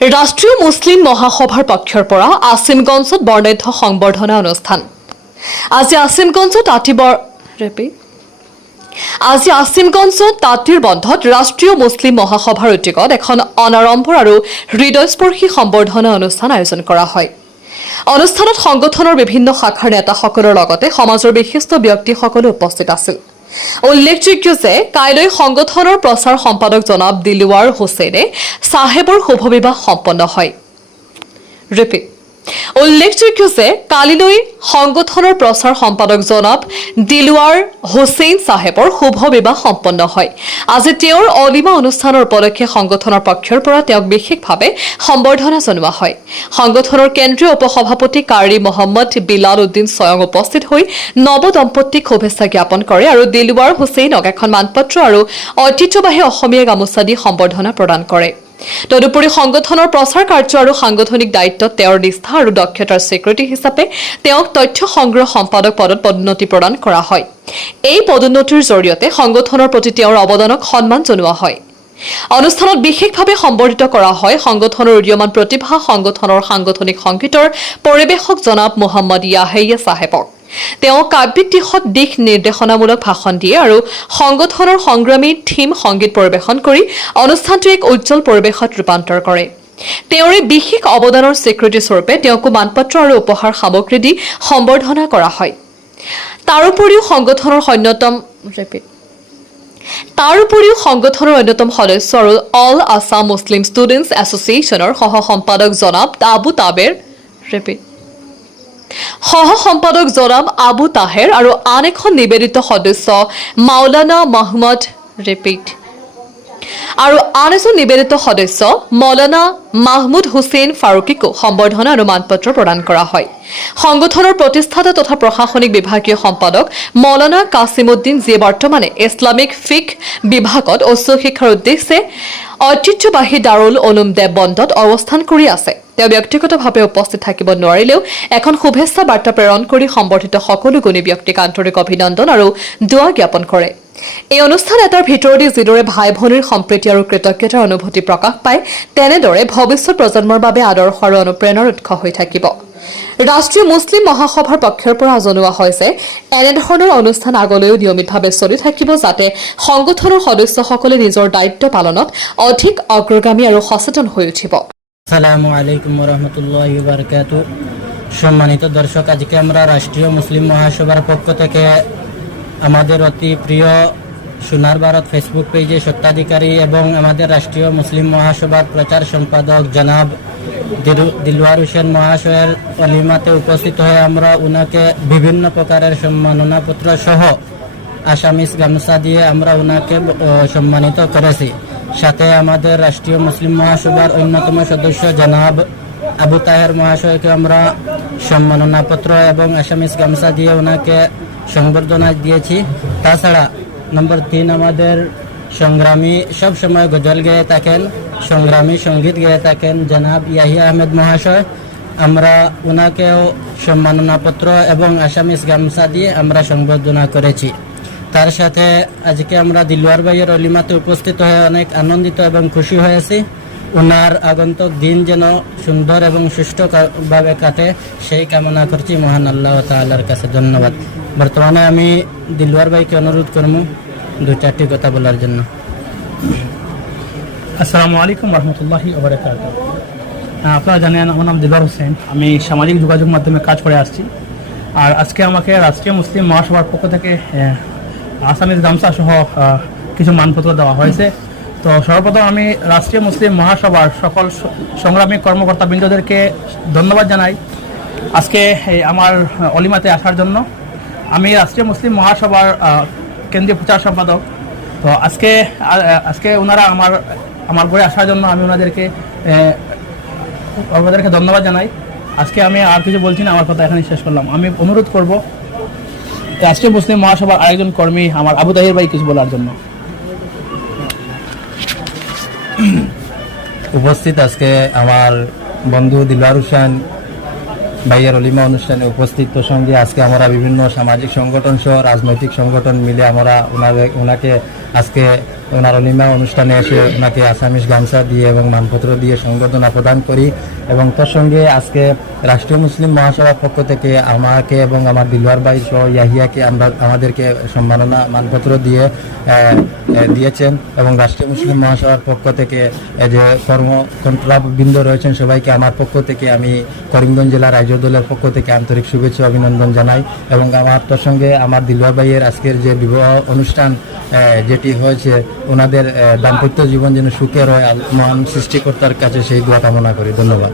ৰাষ্ট্ৰীয় মুছলিম মহাসভাৰ পক্ষৰ পৰা আছিমগঞ্জত বৰ্ণাঢ্য সংবৰ্ধনা অনুষ্ঠান। আজি আছিমগঞ্জত ৰেপিট আজি আছিমগঞ্জত তাঁতিৰ বন্ধত ৰাষ্ট্ৰীয় মুছলিম মহাসভাৰ উদ্যোগত এখন অনাড়ম্বৰ আৰু হৃদয়স্পৰ্শী সম্বৰ্ধনা অনুষ্ঠান আয়োজন কৰা হয়। অনুষ্ঠানত সংগঠনৰ বিভিন্ন শাখাৰ নেতাসকলৰ লগতে সমাজৰ বিশিষ্ট ব্যক্তিসকলো উপস্থিত আছিল। উল্লেখযোগ্য যে কাইলৈ সংগঠনৰ প্ৰচাৰ সম্পাদক জনাব দিলৱাৰ হুছেইনে চাহেবৰ শুভবিবাহ সম্পন্ন হয়। ৰিপিট। উল্লেখযোগ্য যে কালিলৈ সংগঠনৰ প্ৰচাৰ সম্পাদক জনাব দিলৱাৰ হুছেইন চাহেবৰ শুভ বিবাহ সম্পন্ন হয়। আজি তেওঁৰ অলিমা অনুষ্ঠানৰ উপলক্ষে সংগঠনৰ পক্ষৰ পৰা তেওঁক বিশেষভাৱে সম্বৰ্ধনা জনোৱা হয়। সংগঠনৰ কেন্দ্ৰীয় উপসভাপতি কাৰী মহম্মদ বিলাল উদ্দিন স্বয়ং উপস্থিত হৈ নৱ দম্পতীক শুভেচ্ছা জ্ঞাপন কৰে আৰু দিলৱাৰ হুছেইনক এখন মানপত্ৰ আৰু ঐতিহ্যবাহী অসমীয়া গামোচা দি সম্বৰ্ধনা প্ৰদান কৰে। তদুপৰি সংগঠনৰ প্ৰচাৰ কাৰ্য আৰু সাংগঠনিক দায়িত্বত তেওঁৰ নিষ্ঠা আৰু দক্ষতাৰ স্বীকৃতি হিচাপে তেওঁক তথ্য সংগ্ৰহ সম্পাদক পদত পদোন্নতি প্ৰদান কৰা হয়। এই পদোন্নতিৰ জৰিয়তে সংগঠনৰ প্ৰতি তেওঁৰ অৱদানক সন্মান জনোৱা হয়। অনুষ্ঠানত বিশেষভাৱে সম্বৰ্ধিত কৰা হয় সংগঠনৰ উদীয়মান প্ৰতিভা সংগঠনৰ সাংগঠনিক সংগীতৰ পৰিৱেশক জনাব মহম্মদ য়াহেয়া চাহেবক। তেওঁ কাব্যিক দিশত দিশ নিৰ্দেশনামূলক ভাষণ দিয়ে আৰু সংগঠনৰ সংগ্ৰামী থীম সংগীত পৰিৱেশন কৰি অনুষ্ঠানটো এক উজ্জ্বল পৰিৱেশত ৰূপান্তৰ কৰে। তেওঁৰে বিশেষ অৱদানৰ স্বীকৃতিস্বৰূপে তেওঁকো মানপত্ৰ আৰু উপহাৰ সামগ্ৰী দি সম্বৰ্ধনা কৰা হয়। তাৰোপৰিও সংগঠনৰ অন্যতম তাৰ উপৰিও সংগঠনৰ অন্যতম সদস্য আৰু অল আছাম মুছলিম ষ্টুডেণ্টছ এছ'চিয়েশ্যনৰ সহ সম্পাদক জনাব আবু তাবেৰ ৰেপিট সহ সম্পাদক জনাব আবু তাহেৰ আৰু আন এখন নিবেদিত সদস্য মাওলানা মহম্মদ ৰেপিট। আৰু আন এজন নিবেদিত সদস্য মৌলানা মাহমুদ হুছেইন ফাৰুকীকো সম্বৰ্ধনা আৰু মানপত্ৰ প্ৰদান কৰা হয়। সংগঠনৰ প্ৰতিষ্ঠাতা তথা প্ৰশাসনিক বিভাগীয় সম্পাদক মৌলানা কাছিমুদ্দিন যিয়ে বৰ্তমানে ইছলামিক ফিক বিভাগত উচ্চ শিক্ষাৰ উদ্দেশ্যে ঐতিহ্যবাহী দাৰুল ওলুম দেৱবন্দত অৱস্থান কৰি আছে। তেওঁ ব্যক্তিগতভাৱে উপস্থিত থাকিব নোৱাৰিলেও এখন শুভেচ্ছা বাৰ্তা প্ৰেৰণ কৰি সম্বৰ্ধিত সকলো গুণী ব্যক্তিক আন্তৰিক অভিনন্দন আৰু দোৱা জ্ঞাপন কৰে। এই অনুষ্ঠান এটাৰ ভিতৰেদি যিদৰে ভাই ভনীৰ সম্প্ৰীতি আৰু কৃতজ্ঞতাৰ অনুভূতি প্ৰকাশ পায়, তেনেদৰে ভৱিষ্যত প্ৰজন্মৰ বাবে আদৰ্শ আৰু অনুপ্ৰেৰণাৰ উৎস হৈ থাকিব। ৰাষ্ট্ৰীয় মুছলিম মহাসভাৰ পক্ষৰ পৰা জনোৱা হৈছে, এনেধৰণৰ অনুষ্ঠান আগলৈও নিয়মিতভাৱে চলি থাকিব যাতে সংগঠনৰ সদস্যসকলে নিজৰ দায়িত্ব পালনত অধিক অগ্ৰগামী আৰু সচেতন হৈ উঠিব। সম্মানিত দর্শক, আজকে আমরা রাষ্ট্রীয় মুসলিম মহাসভার পক্ষ থেকে আমাদের অতি প্রিয় সোনার ভারত ফেসবুক পেজে সত্ত্বাধিকারী এবং আমাদের রাষ্ট্রীয় মুসলিম মহাসভার প্রচার সম্পাদক জনাব দিলু- দিলওয়ার হোসেন মহাশয়ের অলিমাতে উপস্থিত হয়ে আমরা উনাকে বিভিন্ন প্রকারের সম্মাননাপত্র সহ আসামিস গামছা দিয়ে আমরা ওনাকে সম্মানিত করেছি। সাথে আমাদের রাষ্ট্রীয় মুসলিম মহাসভার অন্যতম সদস্য জনাব আবু তাহের মহাশয়কে আমরা সম্মাননাপত্র এবং আসামিস গামছা দিয়ে ওনাকে সংবর্ধনা দিয়েছি। তাছাড়া নম্বর তিন আমাদের সংগ্রামী সব সময় গজল গেয়ে থাকেন, সংগ্রামী সংগীত গেয়ে থাকেন, জনাব ইয়াহিয়া আহমেদ মহাশয়। আমরা ওনাকেও সম্মাননাপত্র এবং আসামিস গামছা দিয়ে আমরা সংবর্ধনা করেছি। তার সাথে আজকে আমরা দিলওয়ার ভাইয়ের অলিমাতে উপস্থিত হয়ে অনেক আনন্দিত এবং খুশি হয়েছি। ওনার আগন্তুক দিন যেন সুন্দর এবং সুষ্ঠুভাবে কাটে, সেই কামনা করছি মহান আল্লাহ তাআলার কাছে। ধন্যবাদ। বর্তমানে আমি দিলওয়ার ভাইকে অনুরোধ করব দু চারটি কথা বলার জন্য। আসসালামু আলাইকুম রহমতুল্লাহি ওবরাকাত আপনারা জানেন, আমার নাম দিলবার হোসেন। আমি সামাজিক যোগাযোগ মাধ্যমে কাজ করে আসছি। আর আজকে আমাকে রাষ্ট্রীয় মুসলিম মহাসভার পক্ষ থেকে আসামির গামছা সহ কিছু মানপত্র দেওয়া হয়েছে। তো সর্বপ্রথম আমি রাষ্ট্রীয় মুসলিম মহাসভার সকল সংগ্রামী কর্মকর্তা বৃন্দদেরকে ধন্যবাদ জানাই। আজকে আমার অলিমাতে আসার জন্য আমি রাষ্ট্রীয় মুসলিম মহাসভার কেন্দ্রীয় প্রচার সম্পাদক। তো আজকে আজকে ওনারা আমার আমার ঘরে আসার জন্য আমি ওনাদেরকে ওনাদেরকে ধন্যবাদ জানাই। আজকে আমি আর কিছু বলছি না, আমার কথা এখানে শেষ করলাম। আমি অনুরোধ করব, রাষ্ট্রীয় মুসলিম মহাসভার আরেকজন কর্মী আমার আবু তাহির ভাই কিছু বলার জন্য। উপস্থিত আজকে আমার বন্ধু দিলওয়ার হোসেন ভাইয়ের অলিমা অনুষ্ঠানে উপস্থিত প্রসঙ্গে আজকে আমরা বিভিন্ন সামাজিক সংগঠন সহ রাজনৈতিক সংগঠন মিলে আমরা ওনাকে আজকে ওনার অলিমা অনুষ্ঠানে এসে ওনাকে আসামিস গামছা দিয়ে এবং মানপত্র দিয়ে সংবর্ধনা প্রদান করি এবং তার সঙ্গে আজকে রাষ্ট্রীয় মুসলিম মহাসভার পক্ষ থেকে আমাকে এবং আমার দিলওয়ার ভাই সহ ইয়াহিয়াকে আমরা আমাদেরকে সম্মাননা মানপত্র দিয়ে দিয়েছেন এবং রাষ্ট্রীয় মুসলিম মহাসভার পক্ষ থেকে যে কর্মকর্তাবৃন্দ রয়েছেন সবাইকে আমার পক্ষ থেকে আমি করিমগঞ্জ জেলা রাজ্য দলের পক্ষ থেকে আন্তরিক শুভেচ্ছা অভিনন্দন জানাই এবং আমার তার সঙ্গে আমার দিলওয়ার ভাইয়ের আজকের যে বিবাহ অনুষ্ঠান আহ, যেটি হয়েছে, ওনাদের দাম্পত্য জীবন যেন সুখের হয় মহান সৃষ্টিকর্তার কাছে সেই দোয়া কামনা করি। ধন্যবাদ।